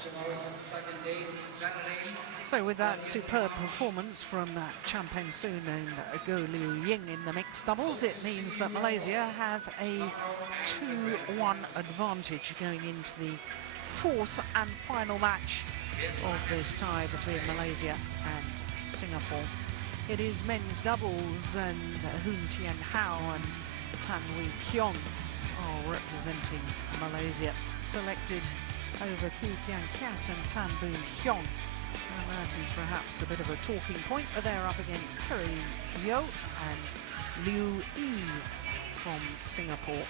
Tomorrow is the second day, it's Saturday. So with that superb performance from Champion Soon and Go Liu Ying in the mixed doubles, it means that Malaysia have a 2-1 advantage going into the fourth and final match of this tie between Malaysia and Singapore. It is men's doubles, and Hoon and Tan Wee Keong are representing Malaysia, selected over Koo Kian Kiat and Tan Boon Hyong. And that is perhaps a bit of a talking point, but they're up against Terry Yeo and Liu Yi from Singapore.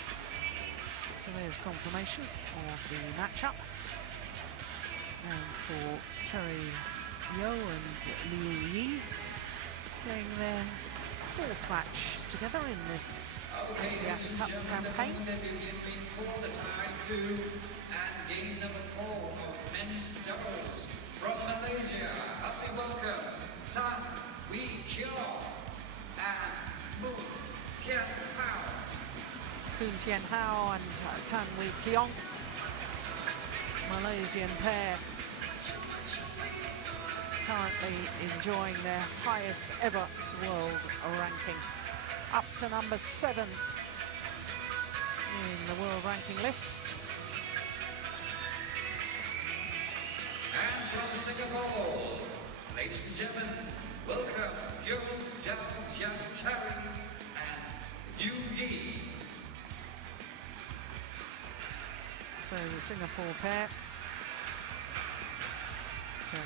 So there's confirmation of the matchup. And for Terry Yeo and Liu Yi, playing their fourth match together in this Axiata Cup campaign. For the time 2 and game number 4 of men's doubles from Malaysia. Help me welcome Tan Wee Keong and Moon Kian Hao. Hoon Tien Hao and Tan Wee Keong, Malaysian pair, currently enjoying their highest ever world ranking, up to number 7 in the world ranking list. And from Singapore, ladies and gentlemen, welcome Zhao, Jiang, and Liu Yi. So the Singapore pair, Terry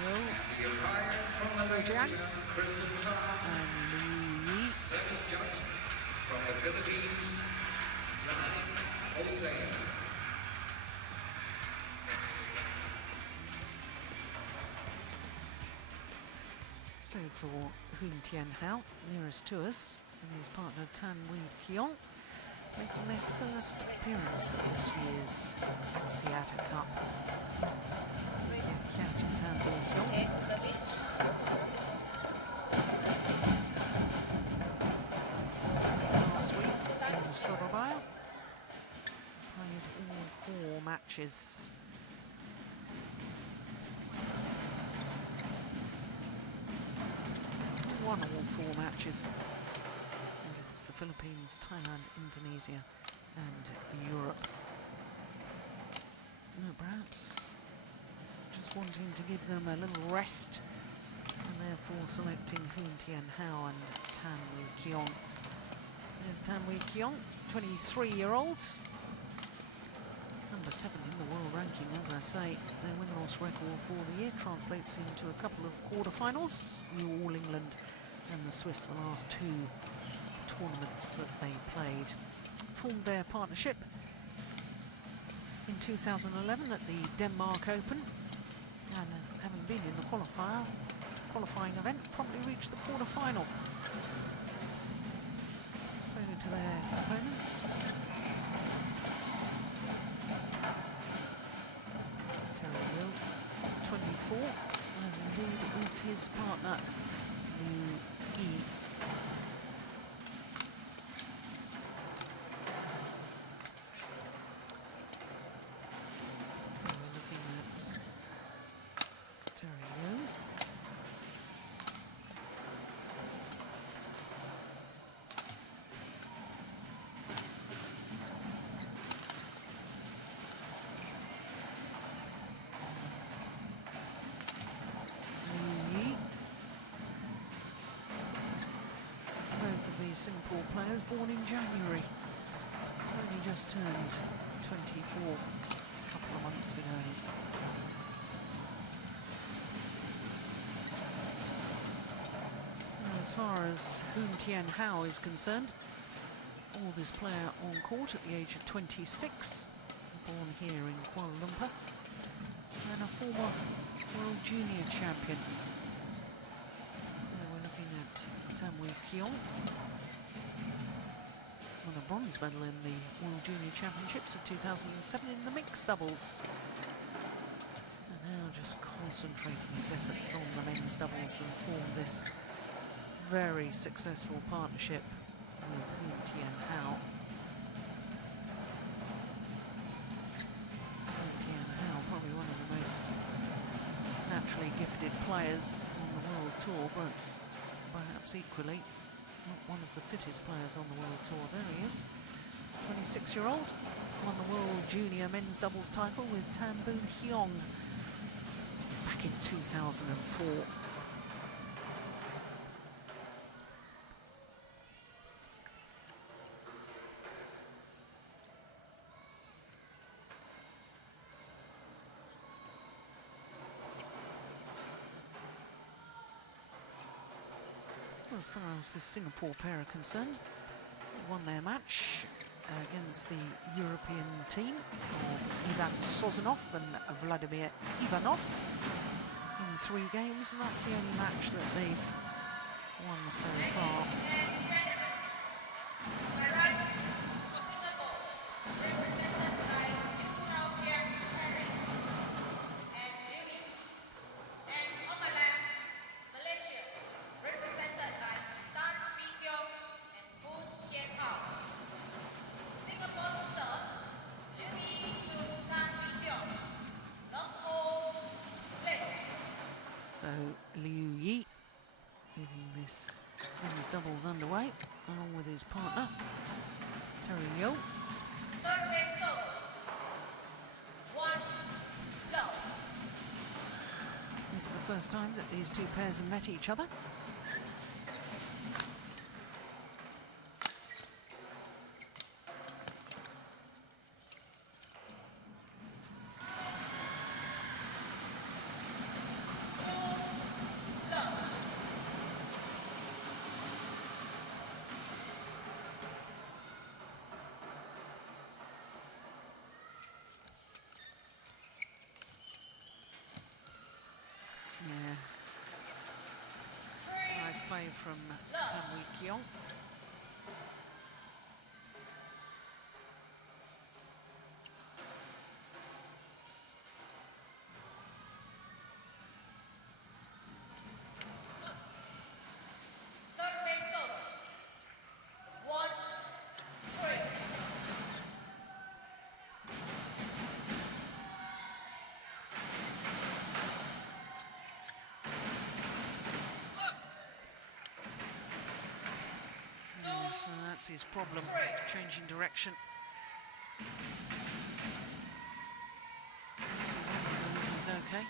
Yeo The umpire from Malaysia, Jiang, and Liu Yi. service judge from the Philippines, Zhao. So for Hoon Tien Hao, nearest to us, and his partner Tan Wee Keong, making their first appearance at this year's Axiata Cup. Kiat and Tan Wee Keong. Last week in Surabaya, played all 4 matches. Won all 4 matches against the Philippines, Thailand, Indonesia and Europe. Perhaps just wanting to give them a little rest, and therefore selecting Hoon Tien Hao and Tan Wee Keong. There's Tan Wee Keong, 23-year-old. Number 7 in the world ranking, as I say. Their win-loss record for the year translates into a couple of quarterfinals. The All England and the Swiss, the last 2 tournaments that they played. Formed their partnership in 2011 at the Denmark Open, and having been in the qualifying event, probably reached the quarter-final. So to their opponents. Terry Yeo, 24, as indeed is his partner, Liu Yi. We're looking at Terry Yeo. Both of these Singapore players born in January, only just turned 24 a couple of months ago. Now, as far as Hoon Tien Hao is concerned, oldest player on court at the age of 26, born here in Kuala Lumpur, and a former World Junior champion. We're looking at Tan Wee Keong, won a bronze medal in the World Junior Championships of 2007 in the mixed doubles. And now just concentrating his efforts on the men's doubles and form this very successful partnership with Hoon Tien Hao. Hoon Tien players on the World Tour, but perhaps equally not one of the fittest players on the World Tour. There he is, 26-year-old, won the World Junior Men's Doubles title with Keong back in 2004. As far as the Singapore pair are concerned, they won their match against the European team of Ivan Sozanov and Vladimir Ivanov in 3 games, and that's the only match that they've won so far. So Liu Yi getting this men's doubles underway, along with his partner, Terry Yo. This is the first time that these two pairs have met each other. Yeah. Nice play from Keong. So that's his problem, changing direction. This is on the move, he's okay.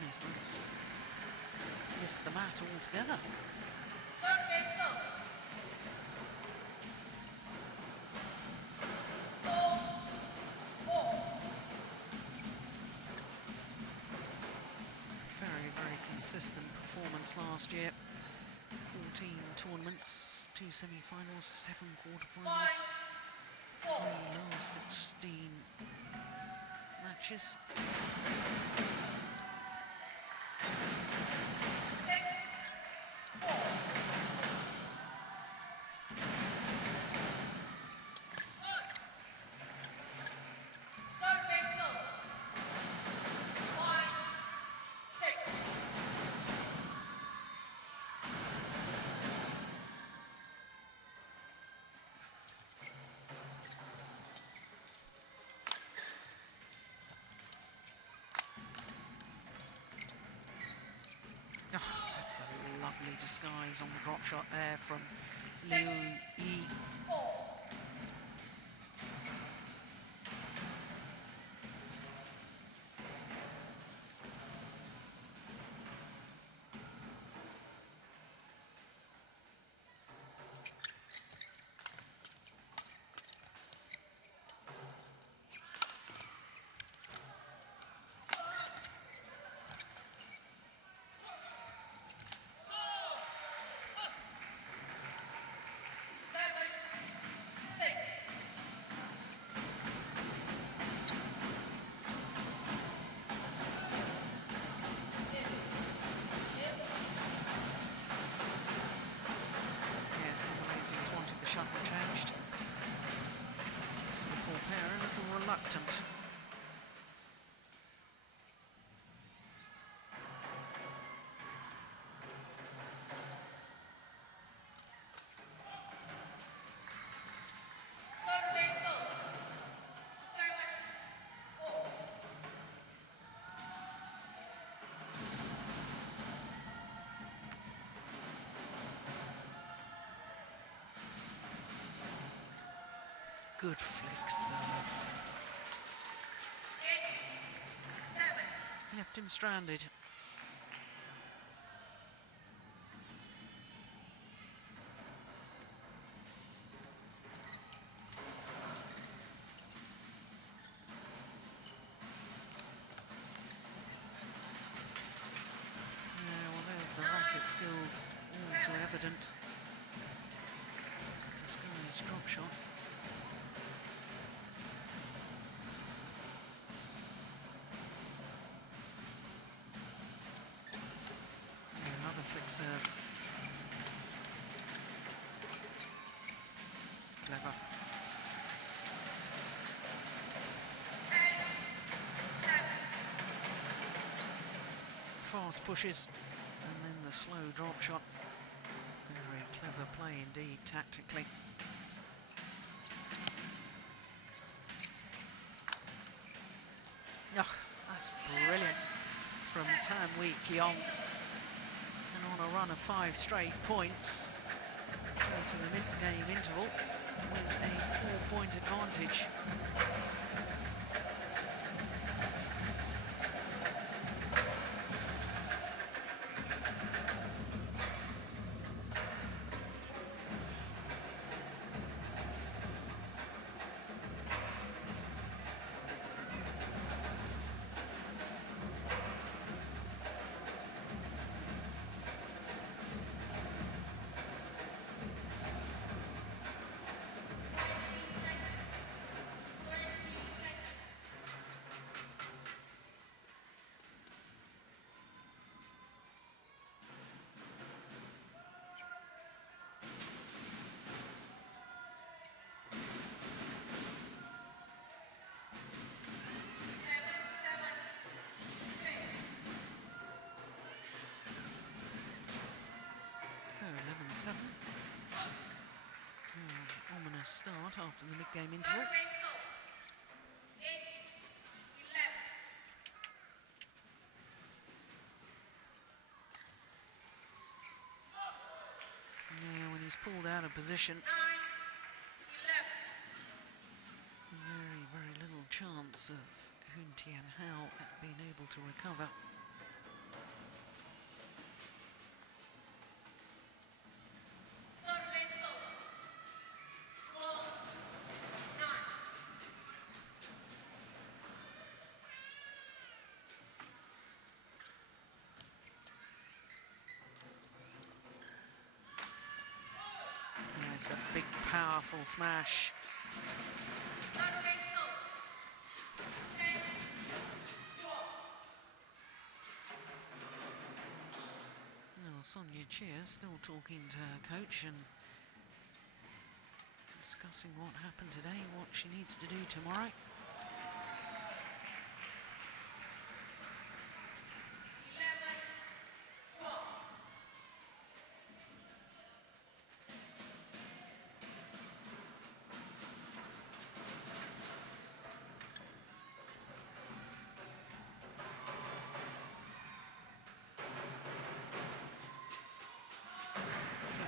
Let's missed the mat altogether. Very consistent performance last year. 14 tournaments, 2 semi-finals, 7 quarter-finals, 3 last 16 matches. Oh, that's a lovely disguise on the drop shot there from Liu Yi. reluctant. Good flick serve. Left him stranded. Yeah, well, there's the racket skills all too evident. This guy's drop shot. Another flick serve. Clever. Fast pushes, and then the slow drop shot. Very clever play indeed, tactically. Oh, that's brilliant from Keong. And on a run of 5 straight points, go to the mid-game interval with a 4-point advantage. So 11-7. Ominous start after the mid-game interval. Now when he's pulled out of position, very little chance of Hoon being able to recover. It's a big, powerful smash. Now, Sonia Cheras still talking to her coach and discussing what happened today, what she needs to do tomorrow.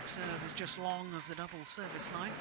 Serve is just long of the double service line.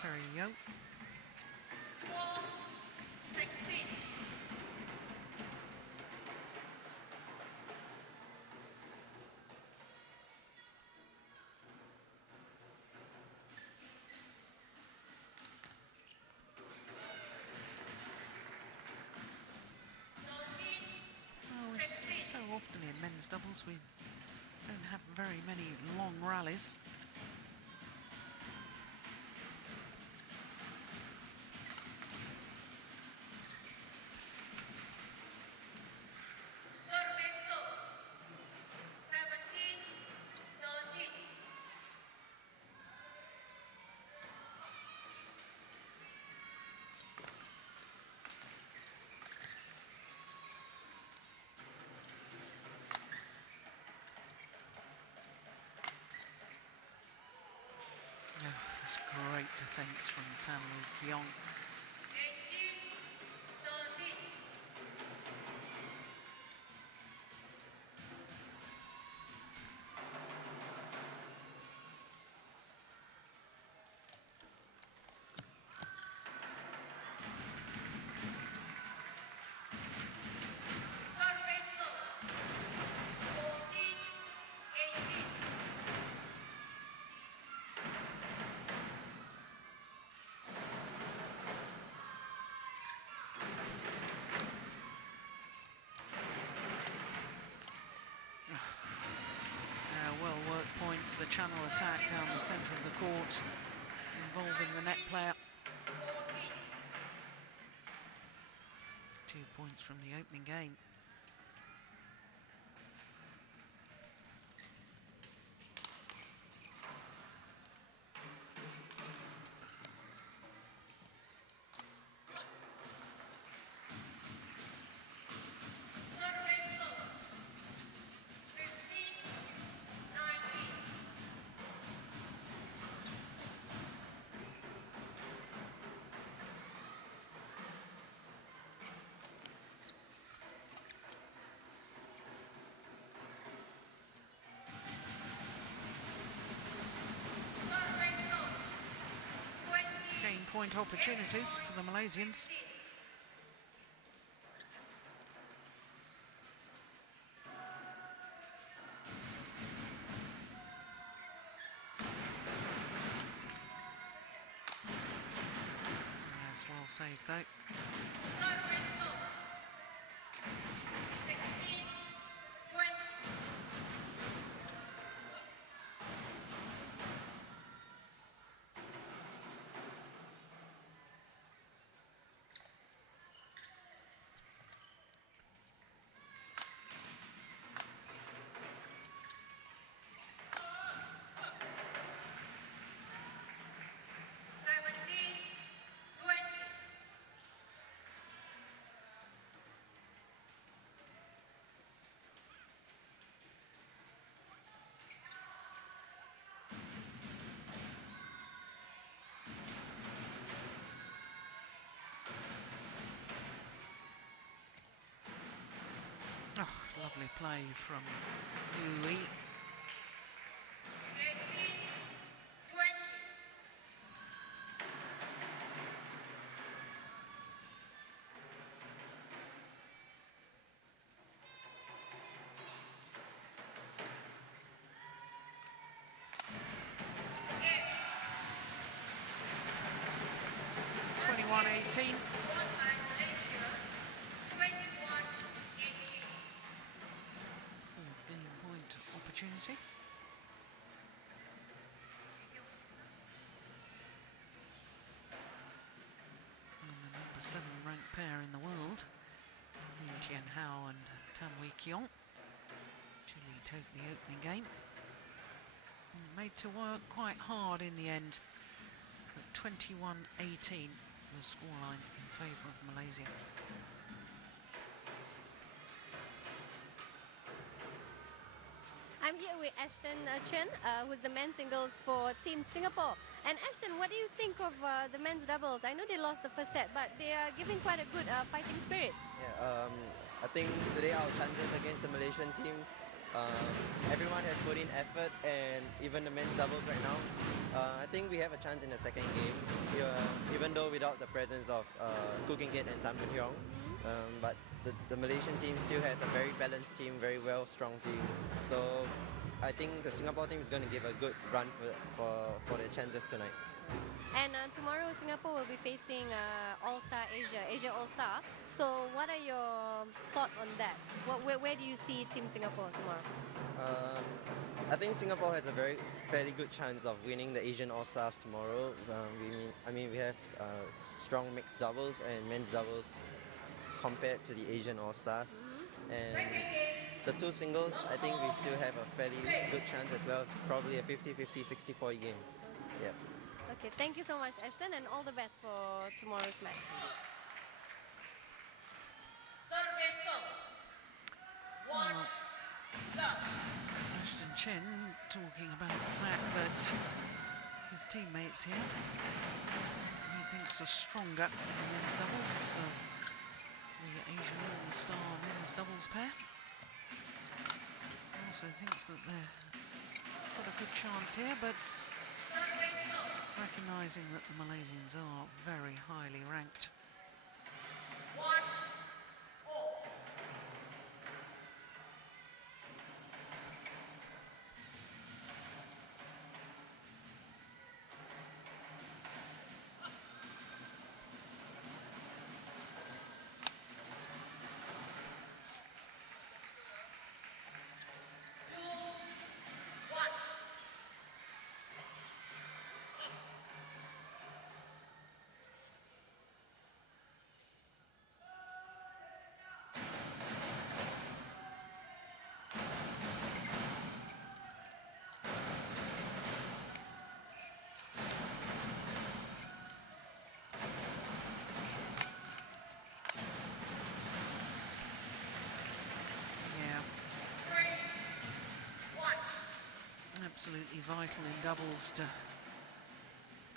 Terry Yo. Oh, so often in men's doubles we don't have very many long rallies. Oh, it's great defence from Keong. Well-worked points, the channel attack down the centre of the court, involving the net player. 2 points from the opening game. Game point opportunities for the Malaysians. That's well saved though. Oh, lovely play from Louis. Game point opportunity. And the number 7 ranked pair in the world, Zhao and Keong, actually took the opening game. And made to work quite hard in the end. But 21-18 the scoreline in favour of Malaysia. I'm here with Ashton Chen, who's the men's singles for Team Singapore. And Ashton, what do you think of the men's doubles? I know they lost the first set, but they are giving quite a good fighting spirit. Yeah, I think today our chances against the Malaysian team Everyone has put in effort, and even the men's doubles right now. I think we have a chance in the second game, even though without the presence of Cooking and Tan Mun Hyong. But the Malaysian team still has a very balanced team, very well strong team. So I think the Singapore team is going to give a good run for their chances tonight. And tomorrow Singapore will be facing All-Star Asia All-Star. So what are your thoughts on that? Where do you see Team Singapore tomorrow? I think Singapore has a fairly good chance of winning the Asian All-Stars tomorrow. We have strong mixed doubles and men's doubles compared to the Asian All-Stars. And the two singles, I think we still have a fairly good chance as well. Probably a 50-50, 60-40 game. Yeah. Okay, thank you so much, Ashton, and all the best for tomorrow's match. Ashton Chen talking about the fact that his teammates here, he thinks, are stronger in the men's doubles. The Asian All-Star men's doubles pair. Also thinks that they've got a good chance here, but recognising that the Malaysians are very highly ranked. Absolutely vital in doubles to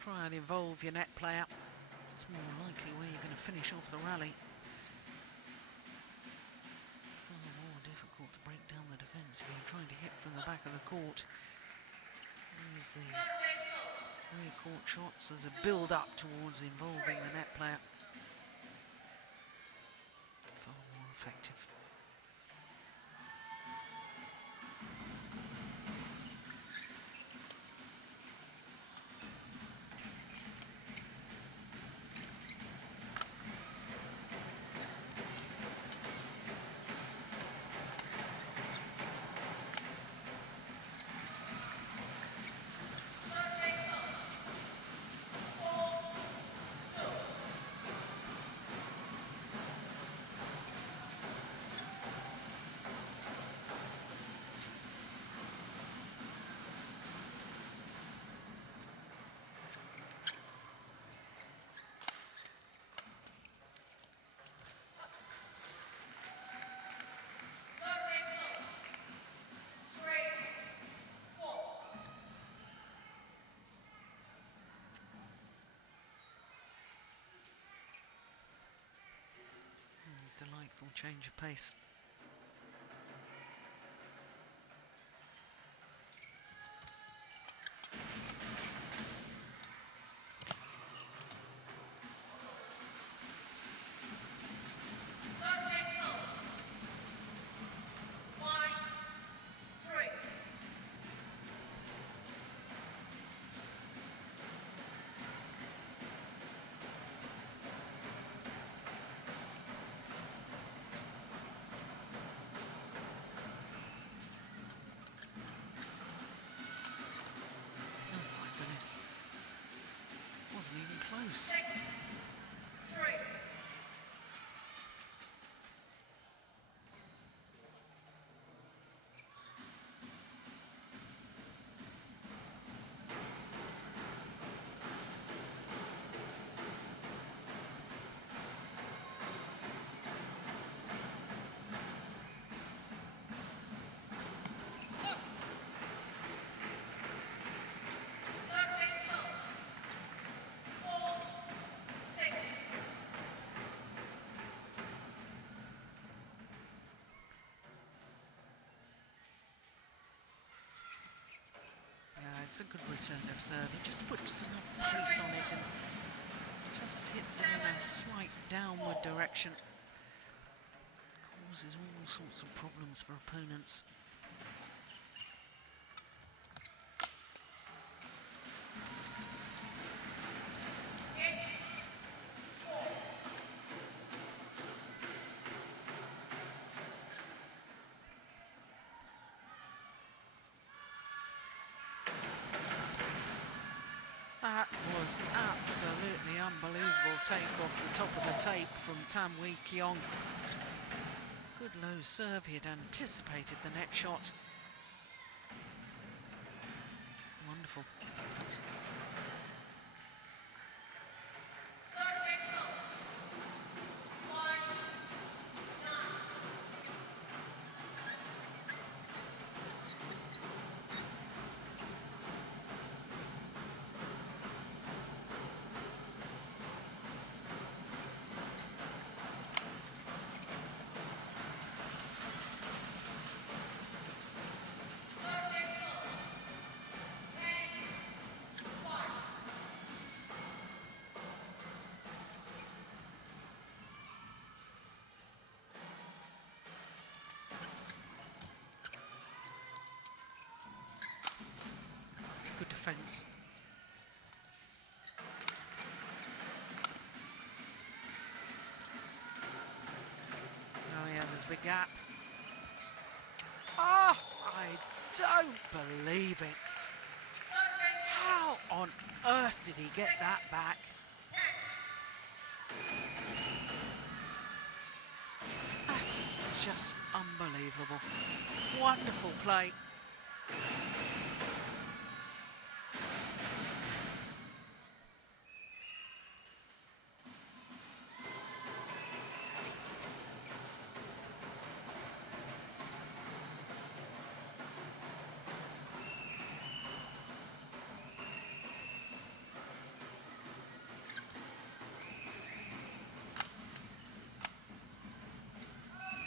try and involve your net player. It's more likely where you're going to finish off the rally. Far more difficult to break down the defence if you're trying to hit from the back of the court. There's the rear court shots as a build-up towards involving the net player. Far more effective. Delightful change of pace. Wasn't even close. It's a good return of serve. He just puts enough pace on it and just hits it in a slight downward direction. Causes all sorts of problems for opponents. That was absolutely unbelievable take off the top of the tape from Keong. Good low serve, he had anticipated the net shot. Wonderful. Good defence. Oh yeah, there's a big gap. Oh, I don't believe it. How on earth did he get that back? That's just unbelievable. Wonderful play.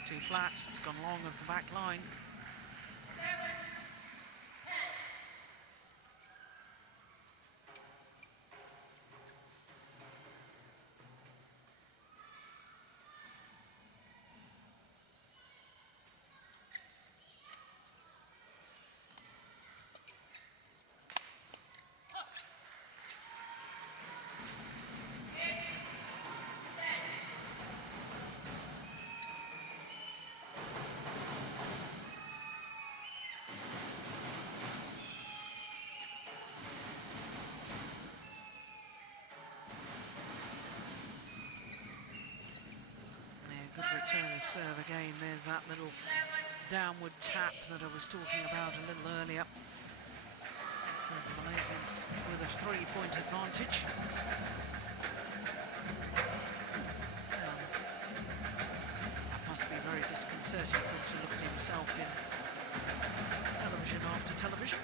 Two flats, it's gone long of the back line. Good return of serve again. There's that little downward tap that I was talking about a little earlier. So the Malaysians with a 3-point advantage. That must be very disconcerting for him to look at himself in television after television.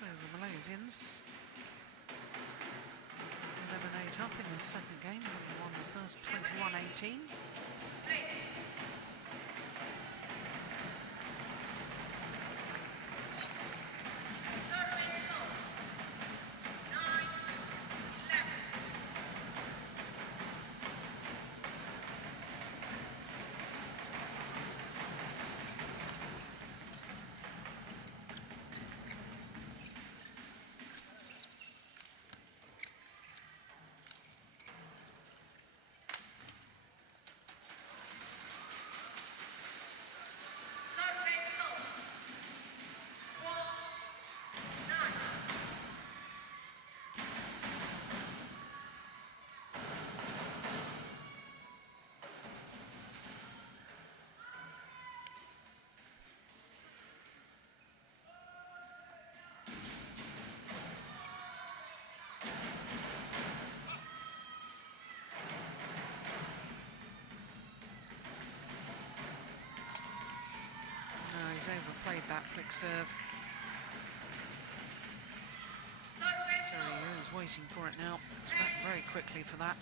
So the Malaysians 11-8 up in the second game, having won the first 21-18. overplayed that flick serve. Terry is waiting for it now. It's back very quickly for that.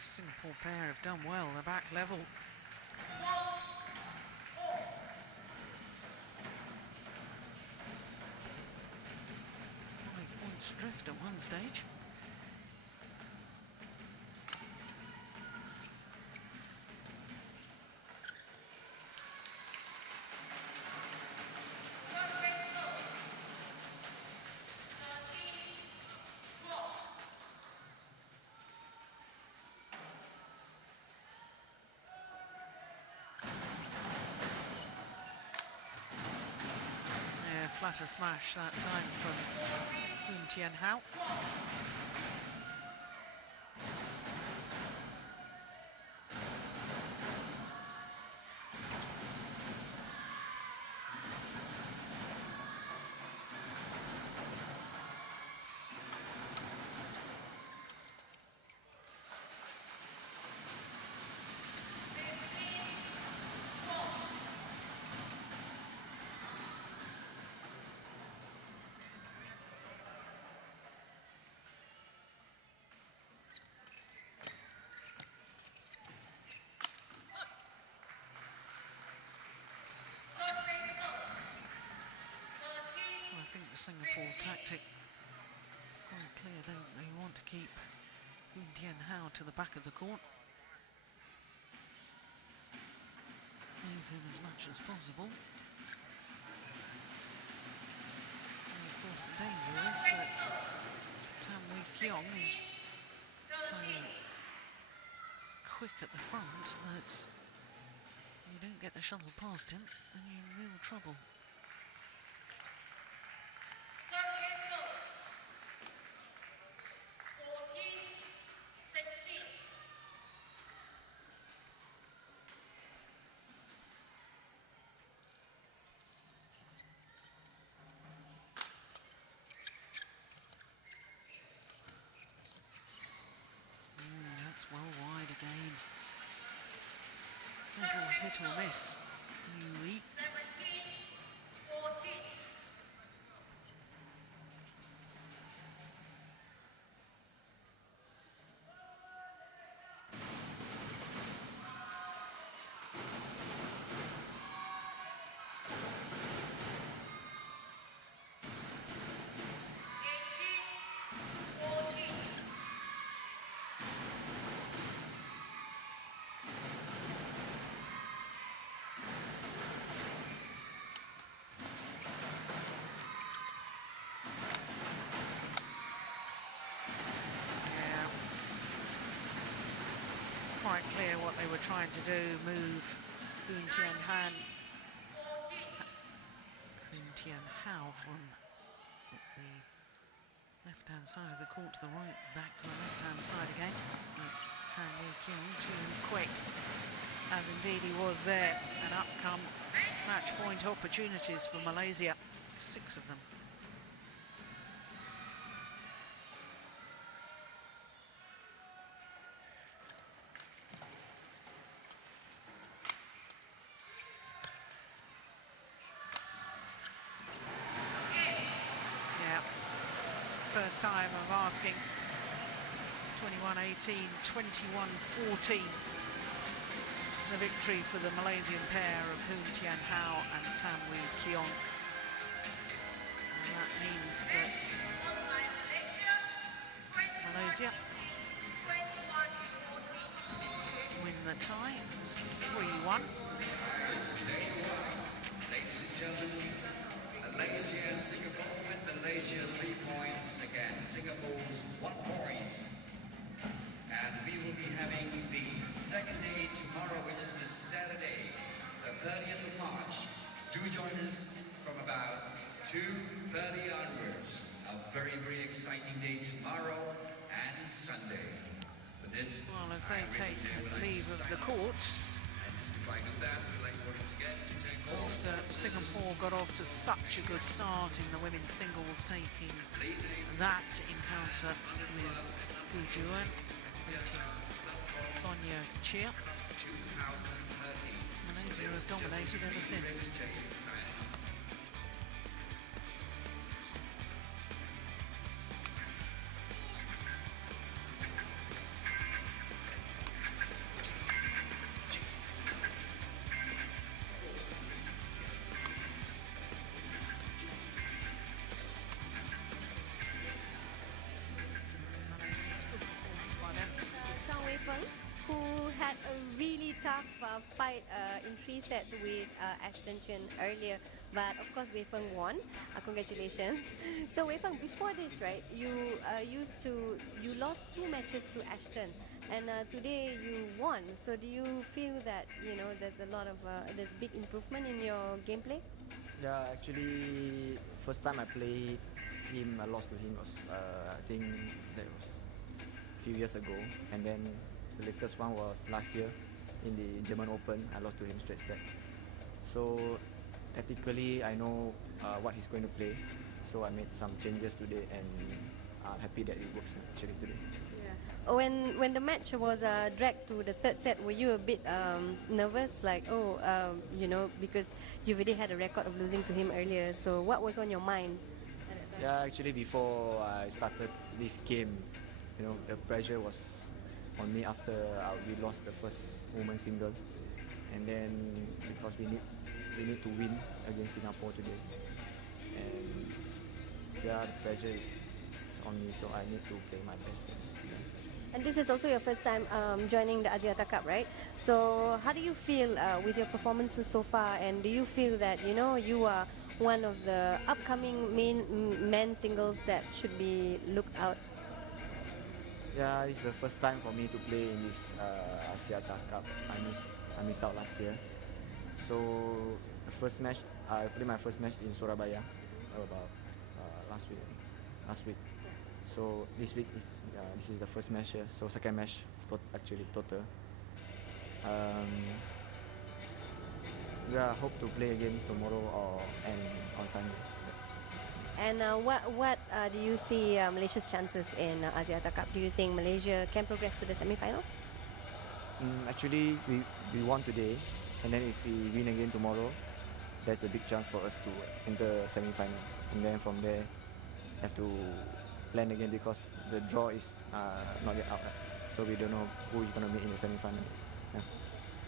Singapore pair have done well, they're back level. 5 points adrift at one stage. Flatter smash that time from Thien. I think the Singapore tactic quite clear. They want to keep Thien to the back of the court. Move him as much as possible. And of course the danger is that Keong is so quick at the front that you don't get the shuttle past him and you're in real trouble. Well wide again. Little hit or miss. Yui. Quite clear what they were trying to do, move Thien from the left-hand side of the court to the right, back to the left-hand side again. Keong too quick, as indeed he was there, and up come match point opportunities for Malaysia, 6 of them. First time of asking. 21-18, 21-14. The victory for the Malaysian pair of Hoon and Keong. And that means that Malaysia win the tie. It's 3-1. Ladies and gentlemen, Malaysia and Singapore win. Malaysia 3 points against Singapore's 1 point. having the second day tomorrow, which is this Saturday, the 30th of March. Do join us from about 2:30 onwards. A very, very exciting day tomorrow and Sunday. With this, Well, as they take leave of the courts, and just before I do that, we'd like once again to thank all the sponsors. Singapore got off to such a good start in the women's singles, taking that encounter with Gu Juan, Sonia Chia. 2013. Malaysia has dominated ever since. Who had a really tough fight in 3 sets with Ashton Chen earlier, but of course Wei Feng won. Congratulations. So Wei Feng, before this, right, you lost 2 matches to Ashton, and today you won. So do you feel that there's a lot of there's big improvement in your gameplay? Yeah, actually, first time I played him, I lost to him was I think that was a few years ago, and then the latest one was last year in the German Open. I lost to him straight set. So tactically, I know what he's going to play. So I made some changes today, and I'm happy that it works actually today. Yeah. When the match was dragged to the 3rd set, were you a bit nervous, like because you've already had a record of losing to him earlier? So what was on your mind at that time? Yeah, actually before I started this game, the pressure was on me after we lost the first women's single, and then because we need to win against Singapore today, and yeah, the pressure is on me, so I need to play my best. And this is also your first time joining the Axiata Cup, right? So how do you feel with your performances so far, and do you feel that you are one of the upcoming men singles that should be looked out? Yeah, it's the first time for me to play in this Axiata Cup. I missed out last year. So the first match, I played my first match in Surabaya about last week. So this week this is the first match here. So second match actually total. Yeah, hope to play again tomorrow and on Sunday. And what do you see Malaysia's chances in Axiata Cup? Do you think Malaysia can progress to the semi-final? Actually, we won today, and then if we win again tomorrow, there's a big chance for us to enter semi-final. And then from there, have to plan again because the draw is not yet out. So we don't know who you're going to meet in the semi-final. Yeah.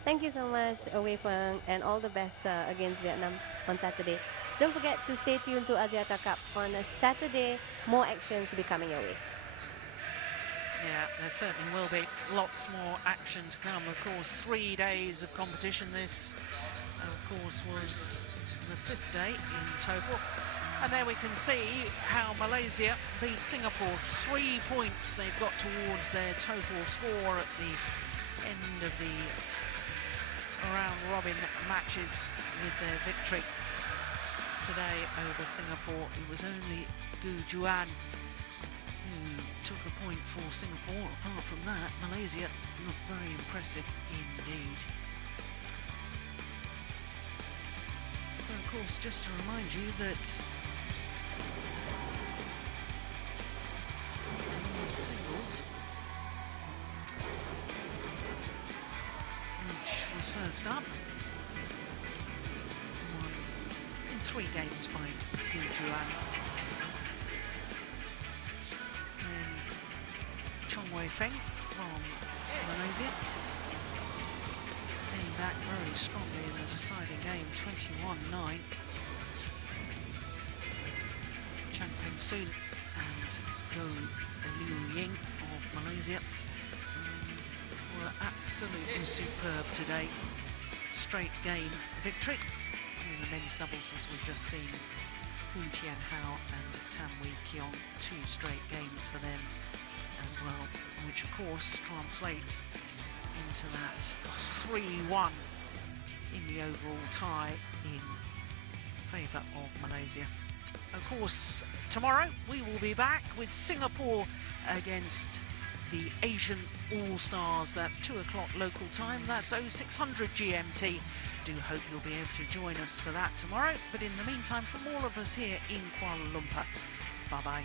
Thank you so much, Wei Feng, and all the best against Vietnam on Saturday. So don't forget to stay tuned to Axiata Cup on a Saturday. More actions will be coming your way. Yeah, there certainly will be lots more action to come. Of course, 3 days of competition. This, of course, was the 5th day in total. And there we can see how Malaysia beat Singapore. 3 points they've got towards their total score at the end of the round-robin matches with their victory today over Singapore. It was only Gu Juan who took a point for Singapore. Apart from that, Malaysia looked very impressive indeed. So, of course, just to remind you that singles, which was first up, won in 3 games by Gu Juan. And Chong Wei Feng from Malaysia came back very strongly in the deciding game, 21-9. Chang Peng Soon and Go Liu Ying of Malaysia were absolutely superb today. Straight game victory in the men's doubles, as we've just seen. Thien and Tan Keong, 2 straight games for them. as well, which of course translates into that 3-1 in the overall tie in favour of Malaysia. Of course, tomorrow we will be back with Singapore against the Asian All-Stars. That's 2 o'clock local time. That's 0600 GMT. Do hope you'll be able to join us for that tomorrow. But in the meantime, from all of us here in Kuala Lumpur, bye-bye.